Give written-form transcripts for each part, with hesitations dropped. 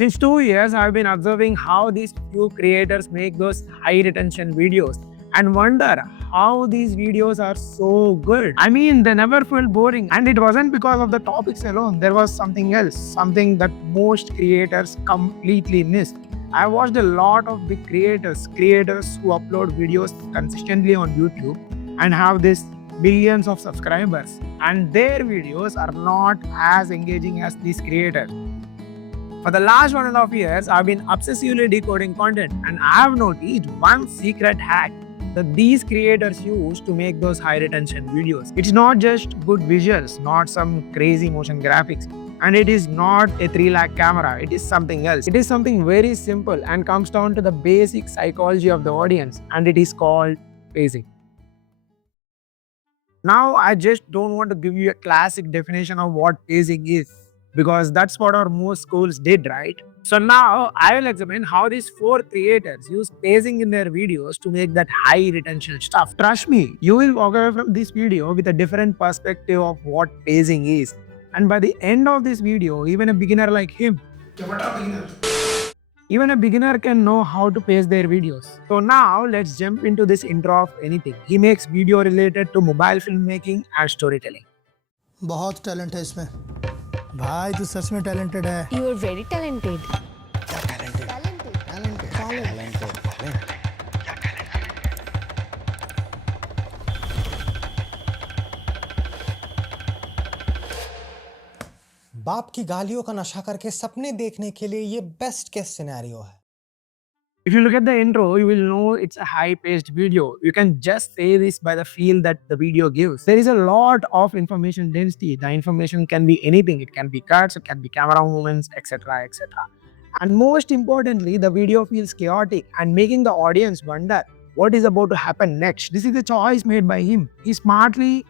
Since 2 years, I've been observing how these few creators make those high retention videos and wonder how these videos are so good. I mean, they never felt boring, and it wasn't because of the topics alone. There was something else, something that most creators completely missed. I watched a lot of big creators who upload videos consistently on YouTube and have this billions of subscribers, and their videos are not as engaging as these creators. For the last 1.5 years, I've been obsessively decoding content, and I have noticed one secret hack that these creators use to make those high retention videos. It's not just good visuals, not some crazy motion graphics, and it is not a 3 lakh camera. It is something else. It is something very simple and comes down to the basic psychology of the audience, and it is called pacing. Now, I just don't want to give you a classic definition of what pacing is, because that's what our most schools did, right? So now I will examine how these 4 creators use pacing in their videos to make that high retention stuff. Trust me, you will walk away from this video with a different perspective of what pacing is. And by the end of this video, even a beginner like him, even a beginner can know how to pace their videos. So now let's jump into this intro of Anything. He makes video related to mobile filmmaking and storytelling. बहुत talent है इसमें भाई, तू सच में talented है। You are very talented. बाप की गालियों का नशा करके सपने देखने के लिए ये बेस्ट केस सिनेरियो है। If you look at the intro, you will know it's a high-paced video. You can just say this by the feel that the video gives. There is a lot of information density. The information can be anything. It can be cuts, it can be camera movements, etc., etc. And most importantly, the video feels chaotic and making the audience wonder what is about to happen next. This is a choice made by him. He smartly,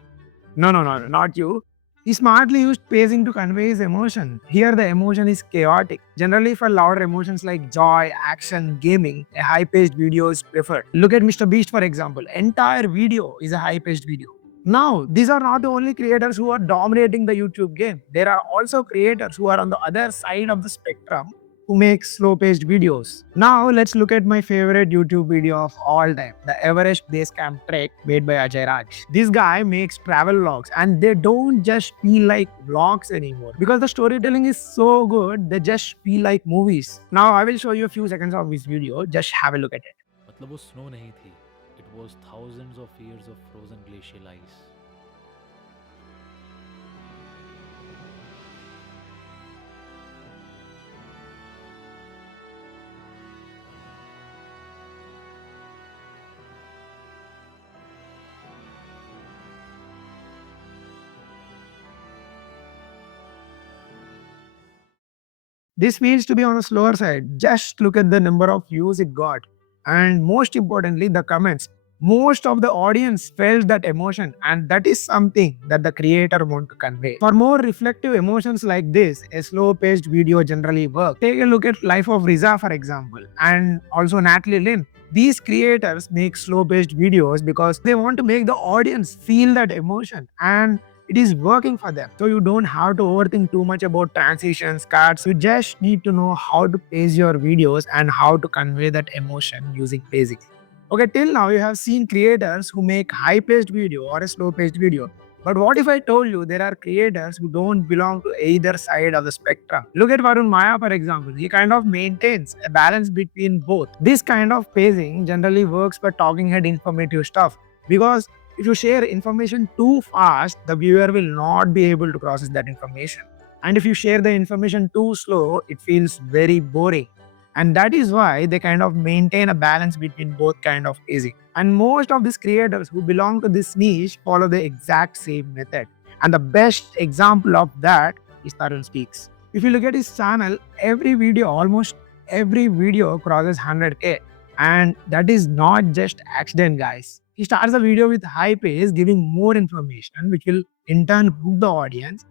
no, not you. He smartly used pacing to convey his emotion. Here the emotion is chaotic. Generally for louder emotions like joy, action, gaming, a high-paced video is preferred. Look at Mr. Beast for example. Entire video is a high-paced video. Now, these are not the only creators who are dominating the YouTube game. There are also creators who are on the other side of the spectrum who make slow-paced videos. Now, let's look at my favorite YouTube video of all time, the Everest Base Camp Trek made by Ajay Raj. This guy makes travel vlogs, and they don't just feel like vlogs anymore because the storytelling is so good, they just feel like movies. Now, I will show you a few seconds of this video. Just have a look at it. मतलब वो snow नहीं थी, it was thousands of years of frozen glacial ice. This feels to be on the slower side. Just look at the number of views it got. And most importantly, the comments. Most of the audience felt that emotion, and that is something that the creator want to convey. For more reflective emotions like this, a slow-paced video generally works. Take a look at Life of Riza for example, and also Natalie Lynn. These creators make slow-paced videos because they want to make the audience feel that emotion, and it is working for them. So you don't have to overthink too much about transitions, cuts. You just need to know how to pace your videos and how to convey that emotion using pacing. Okay, till now you have seen creators who make high-paced video or a slow-paced video. But what if I told you there are creators who don't belong to either side of the spectrum? Look at Varun Mayya for example. He kind of maintains a balance between both. This kind of pacing generally works for talking head informative stuff, because if you share information too fast, the viewer will not be able to process that information. And if you share the information too slow, it feels very boring. And that is why they kind of maintain a balance between both kind of pacing. And most of these creators who belong to this niche follow the exact same method. And the best example of that is Tarun Speaks. If you look at his channel, almost every video crosses 100k. And that is not just accident, guys. He starts the video with high pace, giving more information, which will in turn hook the audience.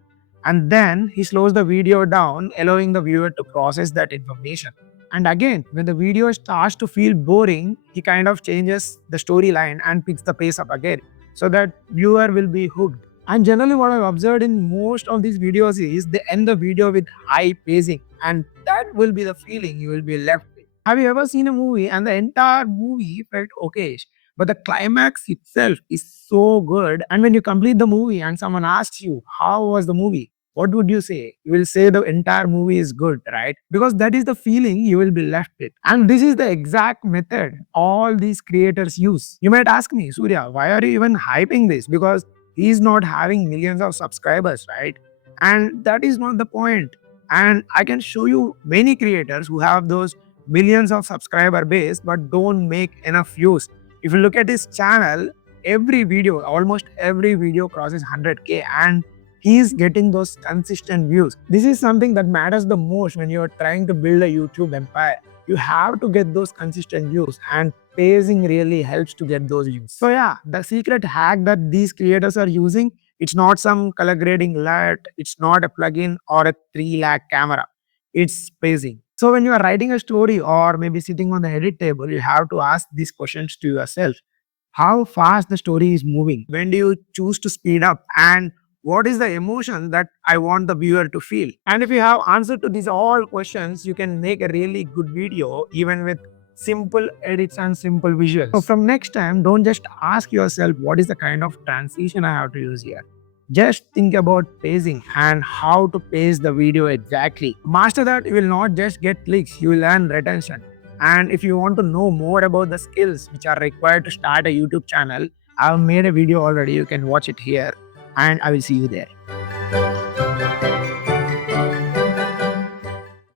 And then he slows the video down, allowing the viewer to process that information. And again, when the video starts to feel boring, he kind of changes the storyline and picks the pace up again, so that viewer will be hooked. And generally, what I've observed in most of these videos is they end the video with high pacing, and that will be the feeling you will be left with. Have you ever seen a movie and the entire movie felt okay, but the climax itself is so good? And when you complete the movie and someone asks you, how was the movie? What would you say? You will say the entire movie is good, right? Because that is the feeling you will be left with. And this is the exact method all these creators use. You might ask me, Surya, why are you even hyping this? Because he's not having millions of subscribers, right? And that is not the point. And I can show you many creators who have those millions of subscriber base but don't make enough views. If you look at his channel, every video, almost every video crosses 100K, and he's getting those consistent views. This is something that matters the most when you're trying to build a YouTube empire. You have to get those consistent views, and pacing really helps to get those views. So yeah, the secret hack that these creators are using, it's not some color grading light, it's not a plugin or a 3 lakh camera. It's pacing. So when you are writing a story or maybe sitting on the edit table, you have to ask these questions to yourself. How fast the story is moving? When do you choose to speed up? And what is the emotion that I want the viewer to feel? And if you have answer to these all questions, you can make a really good video even with simple edits and simple visuals. So from next time, don't just ask yourself what is the kind of transition I have to use here. Just think about pacing and how to pace the video exactly. Master that, you will not just get clicks, you will learn retention. And if you want to know more about the skills which are required to start a YouTube channel, I've made a video already. You can watch it here, and I will see you there.